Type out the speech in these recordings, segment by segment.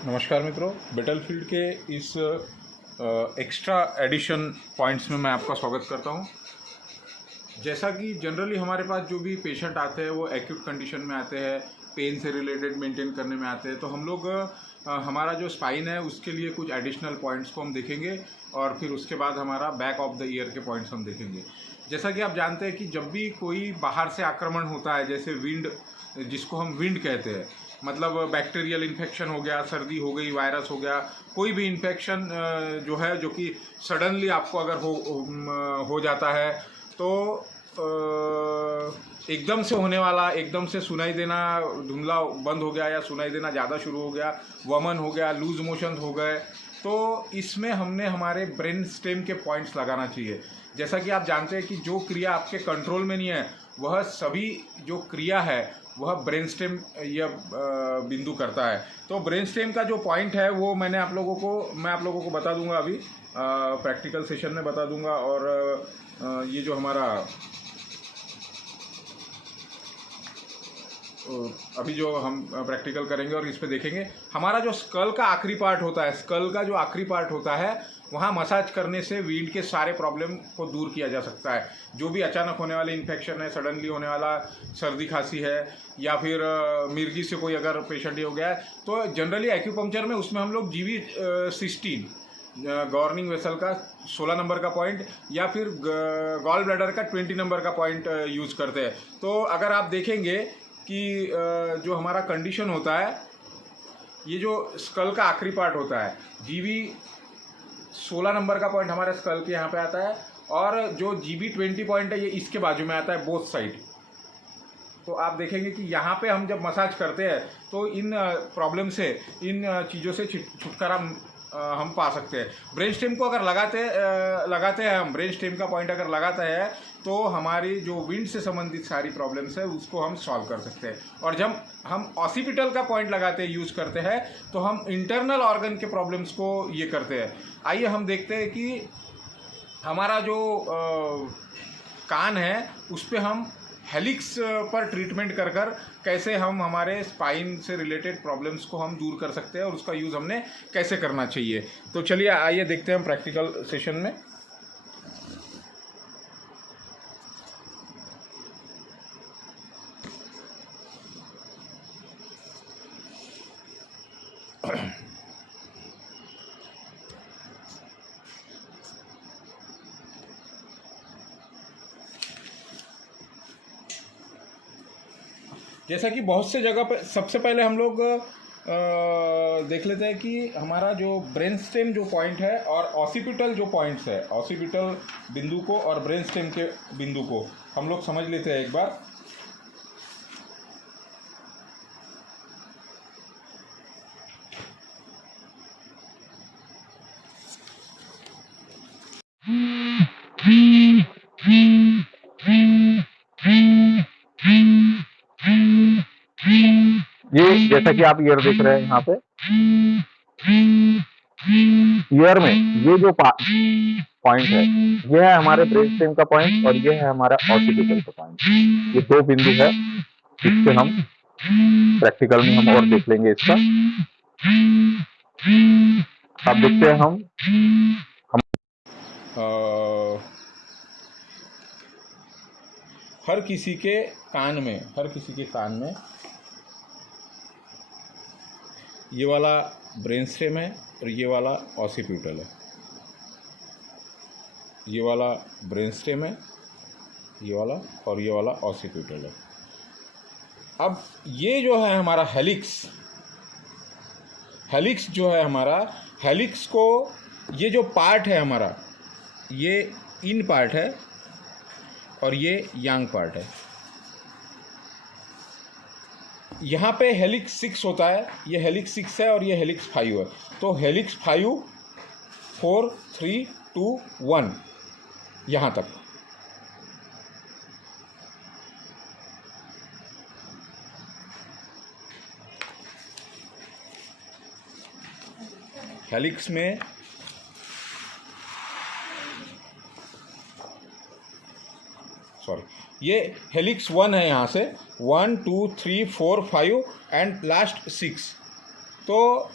नमस्कार मित्रों, बैटलफील्ड के इस एक्स्ट्रा एडिशन पॉइंट्स में मैं आपका स्वागत करता हूं। जैसा कि जनरली हमारे पास जो भी पेशेंट आते हैं वो एक्यूट कंडीशन में आते हैं, पेन से रिलेटेड मेंटेन करने में आते हैं, तो हम लोग हमारा जो स्पाइन है उसके लिए कुछ एडिशनल पॉइंट्स को हम देखेंगे और फिर उसके बाद हमारा बैक ऑफ द ईयर के पॉइंट्स हम देखेंगे। जैसा कि आप जानते हैं कि जब भी कोई बाहर से आक्रमण होता है, जैसे विंड, जिसको हम विंड कहते हैं, मतलब बैक्टीरियल इन्फेक्शन हो गया, सर्दी हो गई, वायरस हो गया, कोई भी इन्फेक्शन जो है जो कि सडनली आपको अगर हो जाता है तो एकदम से होने वाला, एकदम से सुनाई देना धुंधला बंद हो गया या सुनाई देना ज़्यादा शुरू हो गया, वमन हो गया, लूज मोशन हो गए, तो इसमें हमने हमारे ब्रेन स्टेम के पॉइंट्स लगाना चाहिए। जैसा कि आप जानते हैं कि जो क्रिया आपके कंट्रोल में नहीं है, वह सभी जो क्रिया है वह ब्रेन स्टेम या बिंदु करता है। तो ब्रेन स्टेम का जो पॉइंट है वो मैं आप लोगों को बता दूंगा, अभी प्रैक्टिकल सेशन में बता दूंगा। और ये जो हमारा अभी जो हम प्रैक्टिकल करेंगे और इस पे देखेंगे, हमारा जो स्कल का आखिरी पार्ट होता है, स्कल का जो आखिरी पार्ट होता है, वहाँ मसाज करने से विंड के सारे प्रॉब्लम को दूर किया जा सकता है। जो भी अचानक होने वाले इन्फेक्शन है, सडनली होने वाला सर्दी खांसी है, या फिर मिर्गी से कोई अगर पेशेंट ही हो गया है, तो जनरली एक्यूपंक्चर में उसमें हम लोग GV16 गवर्निंग वेसल का 16 नंबर का पॉइंट या फिर गॉल ब्लैडर का 20 नंबर का पॉइंट यूज़ करते हैं। तो अगर आप देखेंगे कि जो हमारा कंडीशन होता है, ये जो स्कल का आखिरी पार्ट होता है, GV16 नंबर का पॉइंट हमारे स्कल के यहाँ पे आता है, और जो GV20 पॉइंट है ये इसके बाजू में आता है, बोथ साइड। तो आप देखेंगे कि यहाँ पे हम जब मसाज करते हैं तो इन प्रॉब्लम से, इन चीज़ों से छुटकारा हम पा सकते हैं। ब्रेन स्टेम को अगर लगाते हैं हम, ब्रेन स्टेम का पॉइंट अगर लगाते हैं तो हमारी जो विंड से संबंधित सारी प्रॉब्लम्स है उसको हम सॉल्व कर सकते हैं। और जब हम ऑसिपिटल का पॉइंट लगाते हैं, यूज़ करते हैं, तो हम इंटरनल ऑर्गन के प्रॉब्लम्स को ये करते हैं। आइए हम देखते हैं कि हमारा जो कान है उस पर हम हेलिक्स पर ट्रीटमेंट कर कैसे हम हमारे स्पाइन से रिलेटेड प्रॉब्लम्स को हम दूर कर सकते हैं और उसका यूज़ हमने कैसे करना चाहिए। तो चलिए आइए देखते हैं हम प्रैक्टिकल सेशन में। जैसा कि बहुत से जगह पर सबसे पहले हम लोग देख लेते हैं कि हमारा जो ब्रेन स्टेम जो पॉइंट है और ऑसिपिटल जो पॉइंट्स है, ऑसिपिटल बिंदु को और ब्रेन स्टेम के बिंदु को हम लोग समझ लेते हैं एक बार। ये जैसा कि आप ईयर देख रहे हैं, यहाँ पे ईयर में ये जो पॉइंट है, ये है हमारे ब्रेन स्टेम का पॉइंट और ये है हमारा ऑसिपिटल का पॉइंट। ये दो बिंदु है, इससे हम प्रैक्टिकल में हम और देख लेंगे इसका। आप देखते हैं हम हर किसी के कान में ये वाला ब्रेन स्टेम है और ये वाला ऑसिपिटल है। ये वाला ब्रेन स्टेम है, ये वाला, और ये वाला ऑसिपिटल है। अब ये जो है हमारा हेलिक्स जो है हमारा, हेलिक्स को, ये जो पार्ट है हमारा, ये इन पार्ट है और ये यांग पार्ट है। यहाँ पे हेलिक्स 6 होता है, ये हेलिक्स 6 है और ये हेलिक्स 5 है। तो हेलिक्स 5, 4, 3, 2, 1 यहाँ तक। हेलिक्स में ये हेलिक्स 1 है, यहाँ से 1 2 3 4 5 एंड लास्ट 6। तो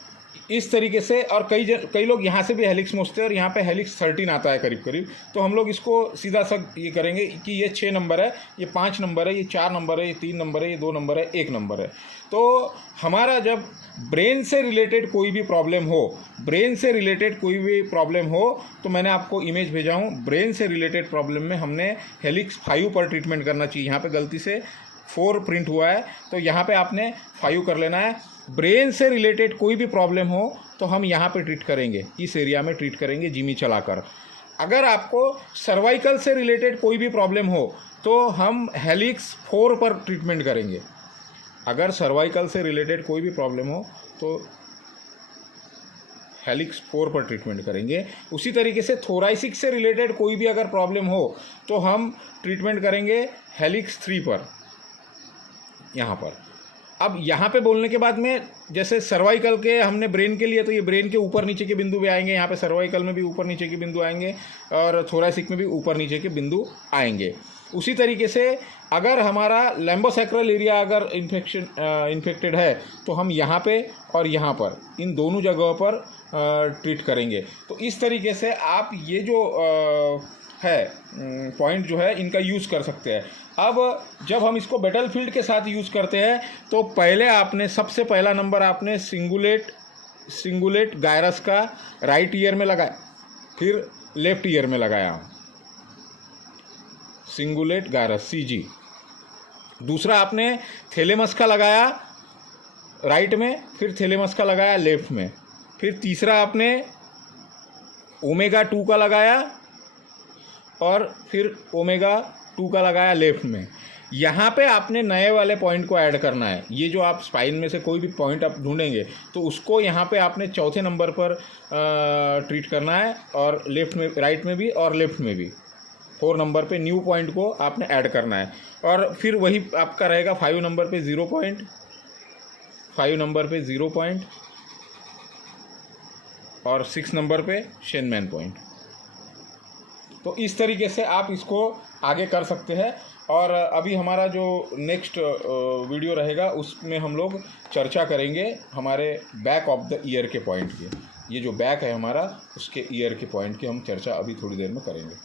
इस तरीके से, और कई लोग यहाँ से भी हेलिक्स मोचते हैं और यहाँ पे हेलिक्स 13 आता है करीब करीब। तो हम लोग इसको सीधा सा ये करेंगे कि ये 6 नंबर है, ये 5 नंबर है, ये 4 नंबर है, ये 3 नंबर है, ये 2 नंबर है, 1 नंबर है। तो हमारा जब ब्रेन से रिलेटेड कोई भी प्रॉब्लम हो, तो मैंने आपको इमेज भेजा हूँ, ब्रेन से रिलेटेड प्रॉब्लम में हमने हेलिक्स 5 पर ट्रीटमेंट करना चाहिए। यहाँ पे गलती से 4 प्रिंट हुआ है, तो यहाँ पे आपने 5 कर लेना है। ब्रेन से रिलेटेड कोई भी प्रॉब्लम हो तो हम यहाँ पे ट्रीट करेंगे, इस एरिया में ट्रीट करेंगे जिमी चलाकर। अगर आपको सर्वाइकल से रिलेटेड कोई भी प्रॉब्लम हो तो हम हेलिक्स 4 पर ट्रीटमेंट करेंगे। अगर सर्वाइकल से रिलेटेड कोई भी प्रॉब्लम हो तो हेलिक्स 4 पर ट्रीटमेंट करेंगे। उसी तरीके से थोराइसिक से रिलेटेड कोई भी अगर प्रॉब्लम हो तो हम ट्रीटमेंट करेंगे हेलिक्स 3 पर, यहाँ पर। अब यहाँ पे बोलने के बाद में, जैसे सर्वाइकल के हमने ब्रेन के लिए, तो ये ब्रेन के ऊपर नीचे के बिंदु भी आएंगे, यहाँ पे सर्वाइकल में भी ऊपर नीचे के बिंदु आएंगे और थोरासिक में भी ऊपर नीचे के बिंदु आएंगे। उसी तरीके से अगर हमारा लैम्बोसैक्रल एरिया अगर इन्फेक्टेड है तो हम यहाँ पे और यहाँ पर, इन दोनों जगहों पर ट्रीट करेंगे। तो इस तरीके से आप ये जो है पॉइंट जो है इनका यूज़ कर सकते हैं। अब जब हम इसको बैटलफील्ड के साथ यूज़ करते हैं तो पहले आपने, सबसे पहला नंबर आपने सिंगुलेट गायरस का राइट ईयर में लगाया, फिर लेफ्ट ईयर में लगाया, सिंगुलेट गायरस CG। दूसरा आपने थैलेमस का लगाया राइट में, फिर थैलेमस का लगाया लेफ्ट में। फिर तीसरा आपने ओमेगा 2 का लगाया और फिर ओमेगा 2 का लगाया लेफ्ट में। यहाँ पे आपने नए वाले पॉइंट को ऐड करना है। ये जो आप स्पाइन में से कोई भी पॉइंट आप ढूंढेंगे तो उसको यहाँ पे आपने चौथे नंबर पर ट्रीट करना है, और लेफ्ट में, राइट में भी और लेफ्ट में भी 4 नंबर पे न्यू पॉइंट को आपने ऐड करना है। और फिर वही आपका रहेगा 5 नंबर पे 0 पॉइंट, 5 नंबर पे 0 पॉइंट और 6 नंबर पे शेनमैन पॉइंट। तो इस तरीके से आप इसको आगे कर सकते हैं। और अभी हमारा जो नेक्स्ट वीडियो रहेगा उसमें हम लोग चर्चा करेंगे हमारे बैक ऑफ द ईयर के पॉइंट की। ये जो बैक है हमारा, उसके ईयर के पॉइंट की हम चर्चा अभी थोड़ी देर में करेंगे।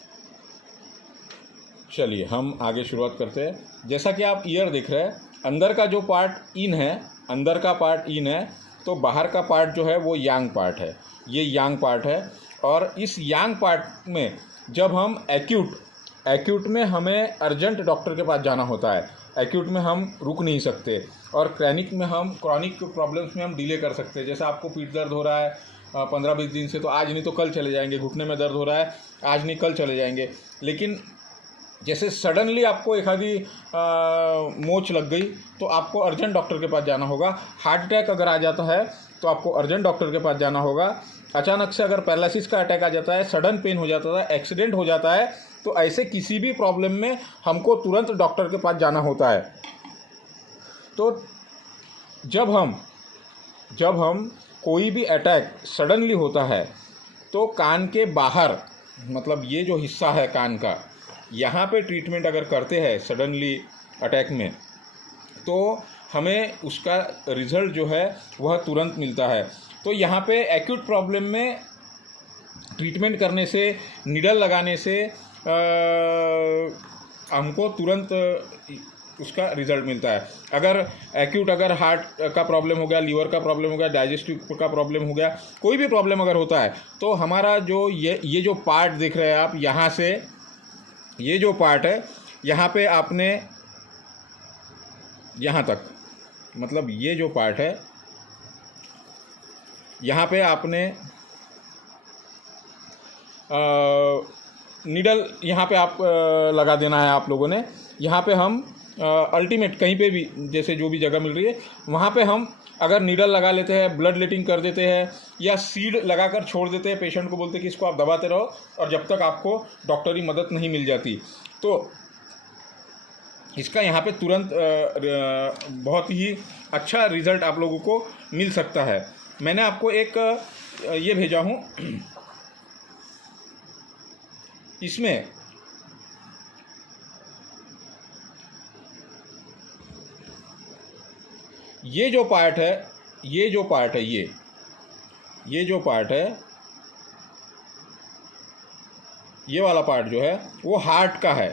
चलिए हम आगे शुरुआत करते हैं। जैसा कि आप ईयर दिख रहे हैं, अंदर का जो पार्ट इन है, अंदर का पार्ट इन है, तो बाहर का पार्ट जो है वो यांग पार्ट है। ये यांग पार्ट है। और इस यांग पार्ट में जब हम एक्यूट में हमें अर्जेंट डॉक्टर के पास जाना होता है। एक्यूट में हम रुक नहीं सकते, और क्रॉनिक प्रॉब्लम्स में हम डिले कर सकते हैं। जैसे आपको पीठ दर्द हो रहा है 15-20 दिन से, तो आज नहीं तो कल चले जाएंगे। घुटने में दर्द हो रहा है, आज नहीं कल चले जाएंगे। लेकिन जैसे सडनली आपको एक आधी मोच लग गई तो आपको अर्जेंट डॉक्टर के पास जाना होगा। हार्ट अटैक अगर आ जाता है तो आपको अर्जेंट डॉक्टर के पास जाना होगा। अचानक से अगर पैरालिसिस का अटैक आ जाता है, सडन पेन हो जाता है, एक्सीडेंट हो जाता है, तो ऐसे किसी भी प्रॉब्लम में हमको तुरंत डॉक्टर के पास जाना होता है। तो जब हम कोई भी अटैक सडनली होता है तो कान के बाहर, मतलब ये जो हिस्सा है कान का, यहाँ पे ट्रीटमेंट अगर करते हैं सडनली अटैक में, तो हमें उसका रिज़ल्ट जो है वह तुरंत मिलता है। तो यहाँ पे एक्यूट प्रॉब्लम में ट्रीटमेंट करने से, नीडल लगाने से हमको तुरंत उसका रिज़ल्ट मिलता है। अगर हार्ट का प्रॉब्लम हो गया, लीवर का प्रॉब्लम हो गया, डाइजेस्टिव का प्रॉब्लम हो गया, कोई भी प्रॉब्लम अगर होता है, तो हमारा जो ये जो पार्ट देख रहे हैं आप, यहाँ से ये जो पार्ट है, यहाँ पे आपने यहाँ तक, मतलब ये जो पार्ट है, यहाँ पे आपने नीडल यहाँ पे आप लगा देना है आप लोगों ने। यहाँ पे हम अल्टीमेट कहीं पे भी, जैसे जो भी जगह मिल रही है वहाँ पे हम अगर नीडल लगा लेते हैं, ब्लड लेटिंग कर देते हैं, या सीड लगाकर छोड़ देते हैं, पेशेंट को बोलते हैं कि इसको आप दबाते रहो, और जब तक आपको डॉक्टरी मदद नहीं मिल जाती, तो इसका यहाँ पे तुरंत बहुत ही अच्छा रिज़ल्ट आप लोगों को मिल सकता है। मैंने आपको एक ये भेजा हूँ, इसमें ये जो पार्ट है, ये ये जो पार्ट है, ये वाला पार्ट जो है वो हार्ट का है।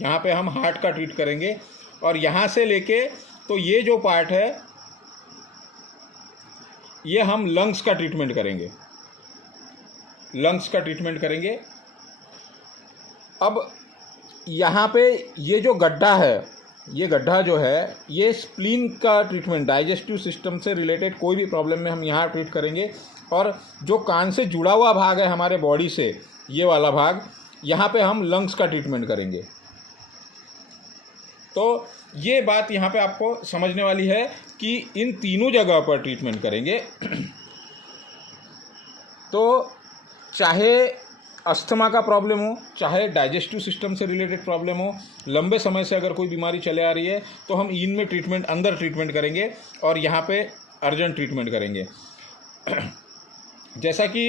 यहाँ पे हम हार्ट का ट्रीट करेंगे। और यहाँ से लेके तो ये जो पार्ट है ये हम लंग्स का ट्रीटमेंट करेंगे, लंग्स का ट्रीटमेंट करेंगे। अब यहाँ पे ये जो गड्ढा है, ये गड्ढा जो है ये स्प्लीन का ट्रीटमेंट, डाइजेस्टिव सिस्टम से रिलेटेड कोई भी प्रॉब्लम में हम यहाँ ट्रीट करेंगे। और जो कान से जुड़ा हुआ भाग है हमारे बॉडी से, ये वाला भाग, यहाँ पे हम लंग्स का ट्रीटमेंट करेंगे। तो ये बात यहाँ पे आपको समझने वाली है कि इन तीनों जगह पर ट्रीटमेंट करेंगे। तो चाहे अस्थमा का प्रॉब्लम हो, चाहे डाइजेस्टिव सिस्टम से रिलेटेड प्रॉब्लम हो, लंबे समय से अगर कोई बीमारी चले आ रही है तो हम इनमें ट्रीटमेंट, अंदर ट्रीटमेंट करेंगे और यहाँ पे अर्जेंट ट्रीटमेंट करेंगे। जैसा कि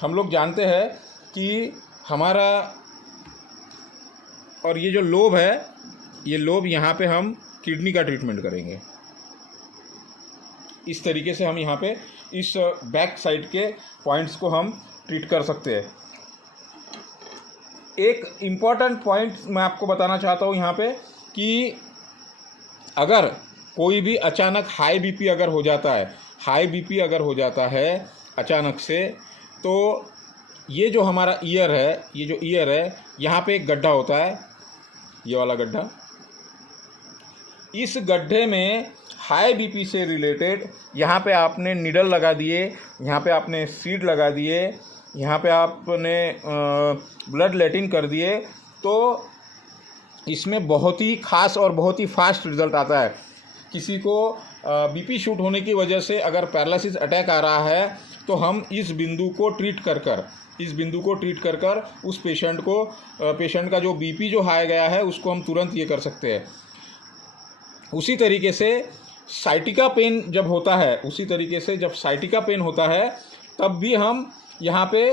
हम लोग जानते हैं कि हमारा, और ये जो लोब है, ये लोब यहाँ पे हम किडनी का ट्रीटमेंट करेंगे। इस तरीके से हम यहाँ पे इस बैक साइड के पॉइंट्स को हम ट्रीट कर सकते हैं। एक इम्पॉर्टेंट पॉइंट मैं आपको बताना चाहता हूँ यहाँ पे कि अगर कोई भी अचानक हाई बीपी अगर हो जाता है, हाई बीपी अगर हो जाता है अचानक से, तो ये जो हमारा ईयर है, ये जो ईयर है, यहाँ पे एक गड्ढा होता है, ये वाला गड्ढा। इस गड्ढे में हाई बीपी से रिलेटेड यहाँ पे आपने निडल लगा दिए, यहाँ पे आपने सीड लगा दिए, यहाँ पे आपने ब्लड लेटिन कर दिए, तो इसमें बहुत ही खास और बहुत ही फास्ट रिजल्ट आता है। किसी को बीपी शूट होने की वजह से अगर पैरालिसिस अटैक आ रहा है तो हम इस बिंदु को ट्रीट कर कर उस पेशेंट का जो बीपी जो हाई गया है उसको हम तुरंत ये कर सकते हैं। उसी तरीके से साइटिका पेन जब होता है, जब साइटिका पेन होता है तब भी हम यहाँ पे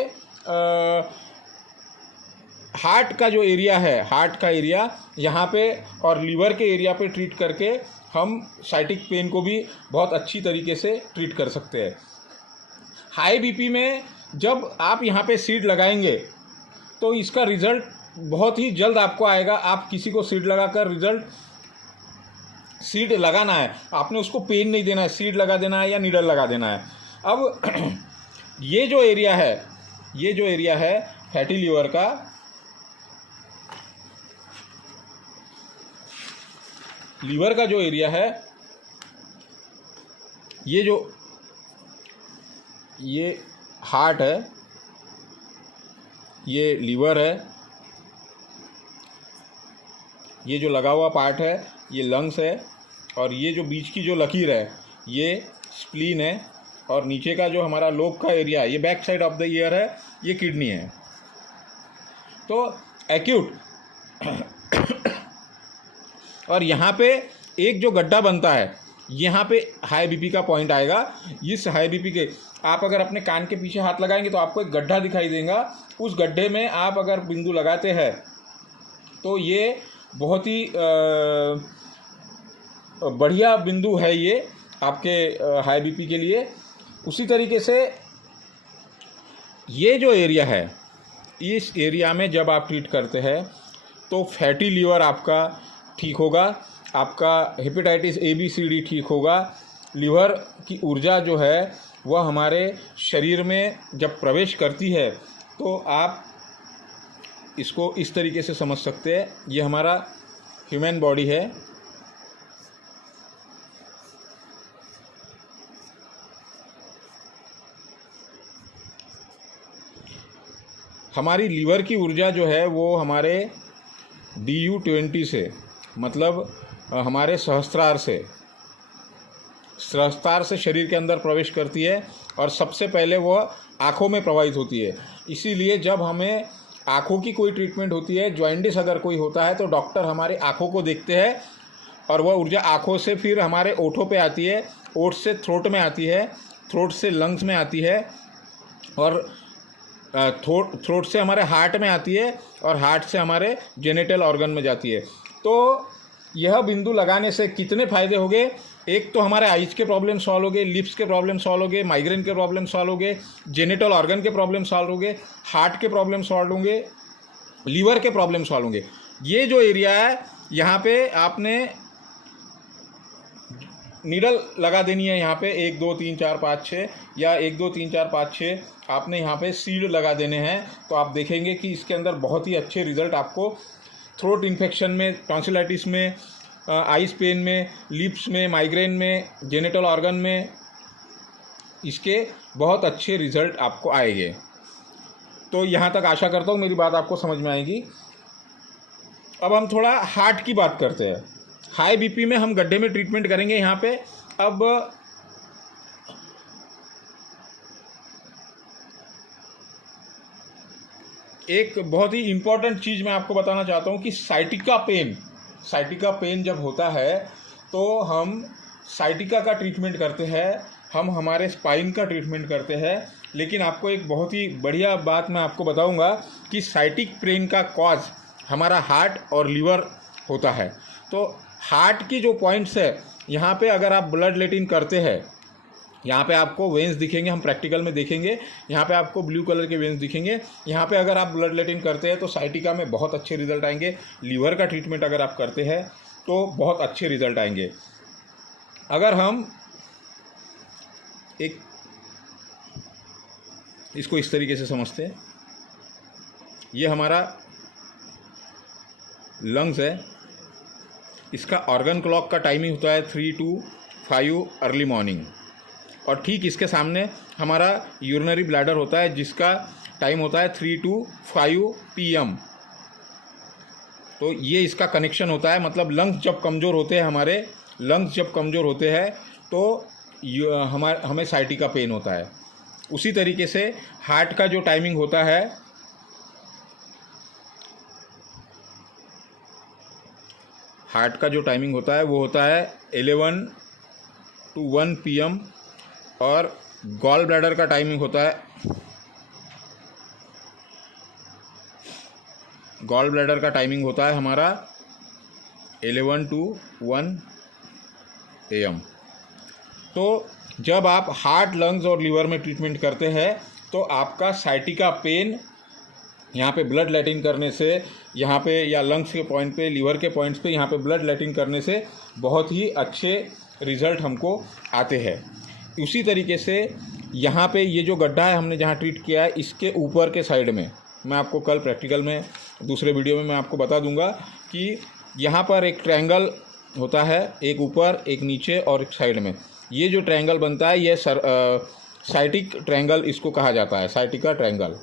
हार्ट का जो एरिया है, हार्ट का एरिया यहाँ पे और लीवर के एरिया पे ट्रीट करके हम साइटिक पेन को भी बहुत अच्छी तरीके से ट्रीट कर सकते हैं। हाई बीपी में जब आप यहाँ पे सीड लगाएंगे तो इसका रिज़ल्ट बहुत ही जल्द आपको आएगा। आप किसी को सीड लगाकर सीड लगाना है, आपने उसको पेन नहीं देना है, सीड लगा देना है या नीडल लगा देना है। अब ये जो एरिया है फैटी लीवर का, लीवर का जो एरिया है, ये हार्ट है, ये लीवर है, ये जो लगा हुआ पार्ट है ये लंग्स है, और ये जो बीच की जो लकीर है ये स्प्लीन है, और नीचे का जो हमारा लोब का एरिया है, ये back side of the year है, ये किडनी है। तो एक्यूट और यहाँ पे एक जो गड्ढा बनता है, यहाँ पे हाई बीपी का पॉइंट आएगा। इस हाई बीपी के आप अगर अपने कान के पीछे हाथ लगाएंगे तो आपको एक गड्ढा दिखाई देगा। उस गड्ढे में आप अगर बिंदु लगाते हैं तो ये बहुत ही बढ़िया बिंदु है ये आपके हाई बीपी के लिए। उसी तरीके से ये जो एरिया है, इस एरिया में जब आप ट्रीट करते हैं तो फैटी लीवर आपका ठीक होगा, आपका हेपेटाइटिस ABCD ठीक होगा। लीवर की ऊर्जा जो है वह हमारे शरीर में जब प्रवेश करती है तो आप इसको इस तरीके से समझ सकते हैं। ये हमारा ह्यूमन बॉडी है, हमारी लीवर की ऊर्जा जो है वो हमारे DU20 से, मतलब हमारे सहस्त्रार से शरीर के अंदर प्रवेश करती है और सबसे पहले वह आँखों में प्रवाहित होती है। इसीलिए जब हमें आँखों की कोई ट्रीटमेंट होती है, जॉइंटिस अगर कोई होता है, तो डॉक्टर हमारे आँखों को देखते हैं और वह ऊर्जा आँखों से फिर हमारे ओठों पे आती है, ओठ से थ्रोट में आती है, थ्रोट से लंग्स में आती है, और थ्रोट से हमारे हार्ट में आती है, और हार्ट से हमारे जेनिटल ऑर्गन में जाती है। तो यह बिंदु लगाने से कितने फ़ायदे होंगे एक तो हमारे आइज के प्रॉब्लम सॉल्व हो गए, लिप्स के प्रॉब्लम सॉल्व हो गए, माइग्रेन के प्रॉब्लम सॉल्व हो गए, जेनिटल ऑर्गन के प्रॉब्लम सॉल्व हो गए, हार्ट के प्रॉब्लम सॉल्व होंगे, लीवर के प्रॉब्लम सॉल्व होंगे। ये जो एरिया है यहाँ पे आपने नीडल लगा देनी है, यहाँ पे 1 2 3 4 5 6 या 1 2 3 4 5 6 आपने यहाँ पे सीड लगा देने हैं। तो आप देखेंगे कि इसके अंदर बहुत ही अच्छे रिजल्ट आपको थ्रोट इन्फेक्शन में, टॉन्सिलाइटिस में, आइस पेन में, लिप्स में, माइग्रेन में, जेनिटल ऑर्गन में इसके बहुत अच्छे रिजल्ट आपको आएंगे। तो यहाँ तक आशा करता हूँ मेरी बात आपको समझ में आएगी। अब हम थोड़ा हार्ट की बात करते हैं। हाई बीपी में हम गड्ढे में ट्रीटमेंट करेंगे यहाँ पे। अब एक बहुत ही इम्पॉर्टेंट चीज़ मैं आपको बताना चाहता हूँ कि साइटिका पेन जब होता है तो हम साइटिका का ट्रीटमेंट करते हैं, हम हमारे स्पाइन का ट्रीटमेंट करते हैं। लेकिन आपको एक बहुत ही बढ़िया बात मैं आपको बताऊंगा कि साइटिक पेन का कॉज हमारा हार्ट और लीवर होता है। तो हार्ट की जो पॉइंट्स है यहाँ पे अगर आप ब्लड लेटिन करते हैं, यहाँ पे आपको वेंस दिखेंगे, हम प्रैक्टिकल में देखेंगे, यहाँ पे आपको ब्लू कलर के वेंस दिखेंगे। यहाँ पे अगर आप ब्लड लेटिन करते हैं तो साइटिका में बहुत अच्छे रिजल्ट आएंगे। लीवर का ट्रीटमेंट अगर आप करते हैं तो बहुत अच्छे रिजल्ट आएंगे। अगर हम एक इसको इस तरीके से समझते हैं, ये हमारा लंग्स है, इसका ऑर्गन क्लॉक का टाइमिंग होता है 3 to 5 अर्ली मॉर्निंग, और ठीक इसके सामने हमारा यूरिनरी ब्लैडर होता है जिसका टाइम होता है 3 to 5 PM। तो ये इसका कनेक्शन होता है। मतलब लंग्स जब कमज़ोर होते हैं, हमारे लंग्स जब कमज़ोर होते हैं तो हमें साइटिका पेन होता है। उसी तरीके से हार्ट का जो टाइमिंग होता है, वो होता है 11 to 1 PM, और गॉल ब्लैडर का टाइमिंग होता है 11 to 1 AM। तो जब आप हार्ट, लंग्स और लीवर में ट्रीटमेंट करते हैं तो आपका साइटिका पेन यहाँ पे ब्लड लेटिन करने से, यहाँ पे या लंग्स के पॉइंट पे, लीवर के पॉइंट्स पे यहाँ पे ब्लड लेटिन करने से बहुत ही अच्छे रिज़ल्ट हमको आते हैं। उसी तरीके से यहाँ पे ये जो गड्ढा है हमने जहाँ ट्रीट किया है, इसके ऊपर के साइड में मैं आपको कल प्रैक्टिकल में दूसरे वीडियो में मैं आपको बता दूंगा कि यहाँ पर एक ट्रायंगल होता है, एक ऊपर, एक नीचे और एक साइड में। ये जो ट्रायंगल बनता है ये साइटिक ट्रायंगल इसको कहा जाता है, साइटिका ट्रायंगल।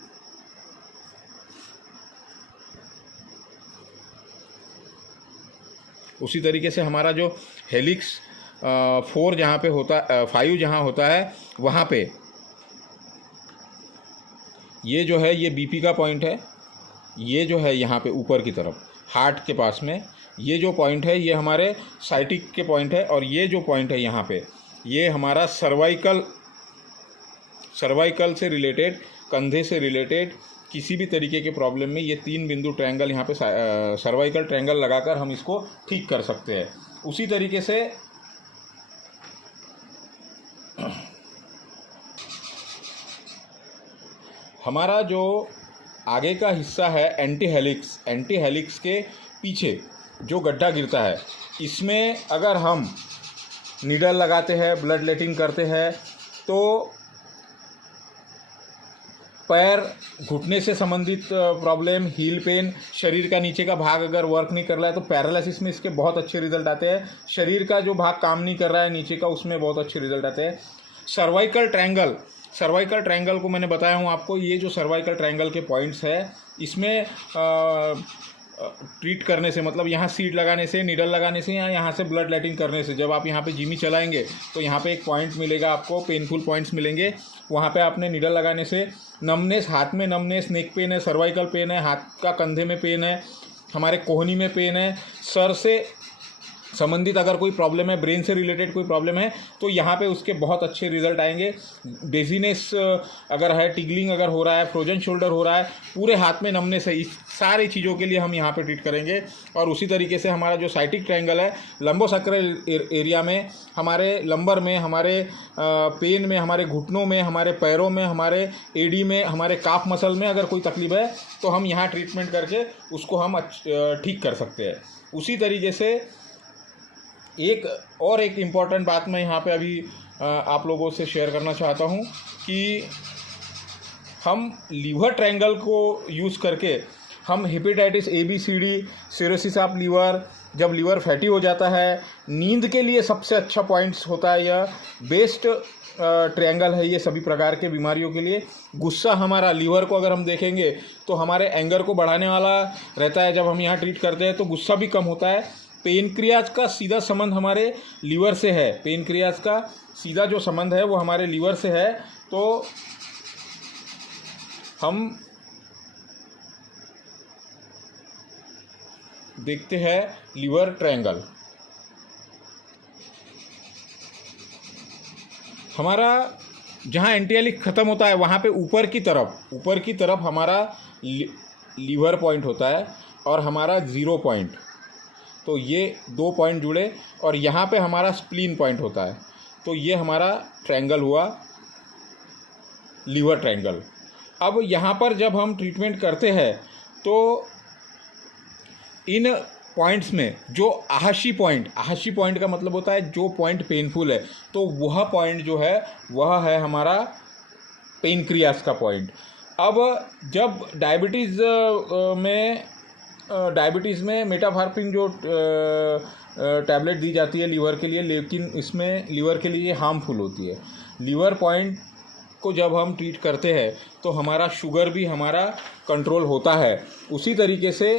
उसी तरीके से हमारा जो हेलिक्स 4 जहाँ पे होता, 5 जहाँ होता है, वहाँ पे ये जो है ये बीपी का पॉइंट है। ये जो है यहाँ पे ऊपर की तरफ हार्ट के पास में ये जो पॉइंट है ये हमारे साइटिक के पॉइंट है, और ये जो पॉइंट है यहाँ पे ये हमारा सर्वाइकल से रिलेटेड, कंधे से रिलेटेड किसी भी तरीके के प्रॉब्लम में ये 3 बिंदु ट्रायंगल यहाँ पे सर्वाइकल ट्रायंगल लगाकर हम इसको ठीक कर सकते हैं। उसी तरीके से हमारा जो आगे का हिस्सा है एंटी हेलिक्स के पीछे जो गड्ढा गिरता है, इसमें अगर हम नीडल लगाते हैं, ब्लड लेटिन करते हैं तो पैर, घुटने से संबंधित प्रॉब्लम, हील पेन, शरीर का नीचे का भाग अगर वर्क नहीं कर रहा है तो पैरालिसिस में इसके बहुत अच्छे रिजल्ट आते हैं। शरीर का जो भाग काम नहीं कर रहा है नीचे का, उसमें बहुत अच्छे रिजल्ट आते हैं। सर्वाइकल ट्रायंगल को मैंने बताया हूँ आपको। ये जो सर्वाइकल ट्रायंगल के पॉइंट्स है, इसमें ट्रीट करने से, मतलब यहाँ सीड लगाने से, नीडल लगाने से या यहाँ से ब्लड लेटिन करने से, जब आप यहाँ पे जिमी चलाएंगे तो यहाँ पे एक पॉइंट मिलेगा आपको, पेनफुल पॉइंट्स मिलेंगे। वहाँ पे आपने नीडल लगाने से नमनेस, हाथ में नमनेस, नेक पेन है, सर्वाइकल पेन है, हाथ का कंधे में पेन है, हमारे कोहनी में पेन है, संबंधित अगर कोई प्रॉब्लम है, ब्रेन से रिलेटेड कोई प्रॉब्लम है, तो यहाँ पे उसके बहुत अच्छे रिजल्ट आएंगे। डेजीनेस अगर है, टिगलिंग अगर हो रहा है, फ्रोजन शोल्डर हो रहा है, पूरे हाथ में नमने से, इस सारी चीज़ों के लिए हम यहाँ पे ट्रीट करेंगे। और उसी तरीके से हमारा जो साइटिक ट्रायंगल है, लंबोसैक्रल एरिया में, हमारे लंबर में, हमारे पेन में, हमारे घुटनों में, हमारे पैरों में, हमारे एडी में, हमारे काफ मसल में अगर कोई तकलीफ है तो हम यहाँ ट्रीटमेंट करके उसको हम ठीक कर सकते हैं। उसी तरीके से एक इम्पॉर्टेंट बात मैं यहाँ पे अभी आप लोगों से शेयर करना चाहता हूँ कि हम लीवर ट्रायंगल को यूज़ करके हम hepatitis A B C D, cirrhosis of liver, जब लीवर फैटी हो जाता है, नींद के लिए सबसे अच्छा पॉइंट्स होता है, यह बेस्ट ट्रायंगल है ये सभी प्रकार के बीमारियों के लिए। गुस्सा हमारा, लीवर को अगर हम देखेंगे तो हमारे एंगर को बढ़ाने वाला रहता है। जब हम यहाँ ट्रीट करते हैं तो गुस्सा भी कम होता है। पेनक्रियाज का सीधा संबंध हमारे लीवर से है, पेनक्रियाज का सीधा जो संबंध है वो हमारे लीवर से है। तो हम देखते हैं लीवर ट्रायंगल। हमारा जहाँ एंटियालिक ख़त्म होता है वहाँ पे ऊपर की तरफ हमारा लीवर पॉइंट होता है और हमारा 0 पॉइंट, तो ये 2 पॉइंट जुड़े, और यहाँ पे हमारा स्प्लीन पॉइंट होता है। तो ये हमारा ट्रायंगल हुआ, लीवर ट्रायंगल। अब यहाँ पर जब हम ट्रीटमेंट करते हैं तो इन पॉइंट्स में जो आहाशी पॉइंट का मतलब होता है जो पॉइंट पेनफुल है, तो वह पॉइंट जो है वह है हमारा पेनक्रियास का पॉइंट। अब जब डायबिटीज़ में मेटाफार्पिन जो टैबलेट दी जाती है लीवर के लिए, लेकिन इसमें लीवर के लिए हार्मफुल होती है। लीवर पॉइंट को जब हम ट्रीट करते हैं तो हमारा शुगर भी हमारा कंट्रोल होता है। उसी तरीके से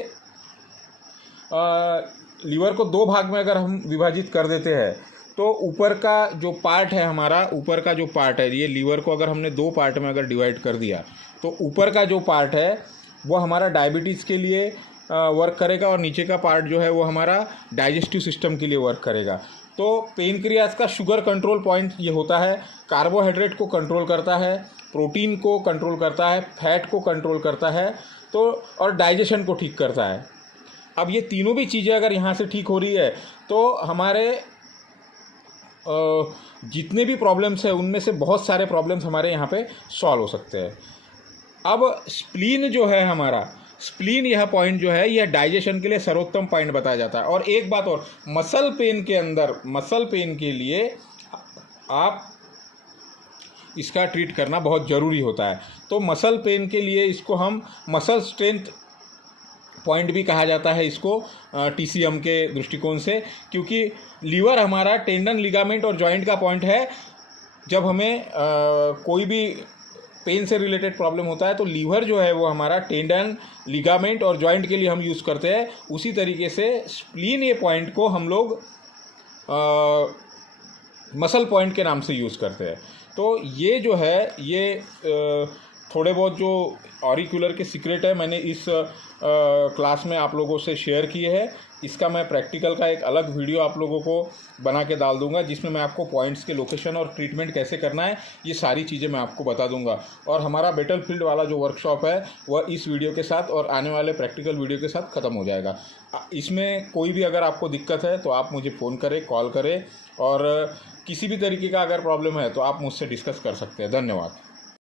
लीवर को 2 भाग में अगर हम विभाजित कर देते हैं तो ऊपर का जो पार्ट है हमारा, ऊपर का जो पार्ट है, ये लीवर को अगर हमने 2 पार्ट में अगर डिवाइड कर दिया तो ऊपर का जो पार्ट है वो हमारा डायबिटीज़ के लिए वर्क करेगा, और नीचे का पार्ट जो है वो हमारा डाइजेस्टिव सिस्टम के लिए वर्क करेगा। तो पेनक्रियास का शुगर कंट्रोल पॉइंट ये होता है, कार्बोहाइड्रेट को कंट्रोल करता है, प्रोटीन को कंट्रोल करता है, फैट को कंट्रोल करता है, तो और डाइजेशन को ठीक करता है। अब ये तीनों भी चीज़ें अगर यहाँ से ठीक हो रही है तो हमारे जितने भी प्रॉब्लम्स हैं उनमें से बहुत सारे प्रॉब्लम्स हमारे यहाँ पे सॉल्व हो सकते हैं। अब स्प्लीन जो है हमारा, स्प्लीन यह पॉइंट जो है यह डाइजेशन के लिए सर्वोत्तम पॉइंट बताया जाता है। और एक बात और, मसल पेन के अंदर, मसल पेन के लिए आप इसका ट्रीट करना बहुत ज़रूरी होता है। तो मसल पेन के लिए इसको हम मसल स्ट्रेंथ पॉइंट भी कहा जाता है इसको TCM के दृष्टिकोण से, क्योंकि लीवर हमारा टेंडन, लिगामेंट और जॉइंट का पॉइंट है। जब हमें कोई भी पेन से रिलेटेड प्रॉब्लम होता है तो लीवर जो है वो हमारा टेंडन, लिगामेंट और जॉइंट के लिए हम यूज़ करते हैं। उसी तरीके से स्प्लीन ये पॉइंट को हम लोग मसल पॉइंट के नाम से यूज़ करते हैं। तो ये जो है ये थोड़े बहुत जो ऑरिकुलर के सीक्रेट है मैंने इस क्लास में आप लोगों से शेयर किए हैं। इसका मैं प्रैक्टिकल का एक अलग वीडियो आप लोगों को बना के डाल दूंगा, जिसमें मैं आपको पॉइंट्स के लोकेशन और ट्रीटमेंट कैसे करना है ये सारी चीज़ें मैं आपको बता दूंगा। और हमारा बैटलफील्ड वाला जो वर्कशॉप है वह इस वीडियो के साथ और आने वाले प्रैक्टिकल वीडियो के साथ ख़त्म हो जाएगा। इसमें कोई भी अगर आपको दिक्कत है तो आप मुझे फ़ोन करें, कॉल करें, और किसी भी तरीके का अगर प्रॉब्लम है तो आप मुझसे डिस्कस कर सकते हैं। धन्यवाद।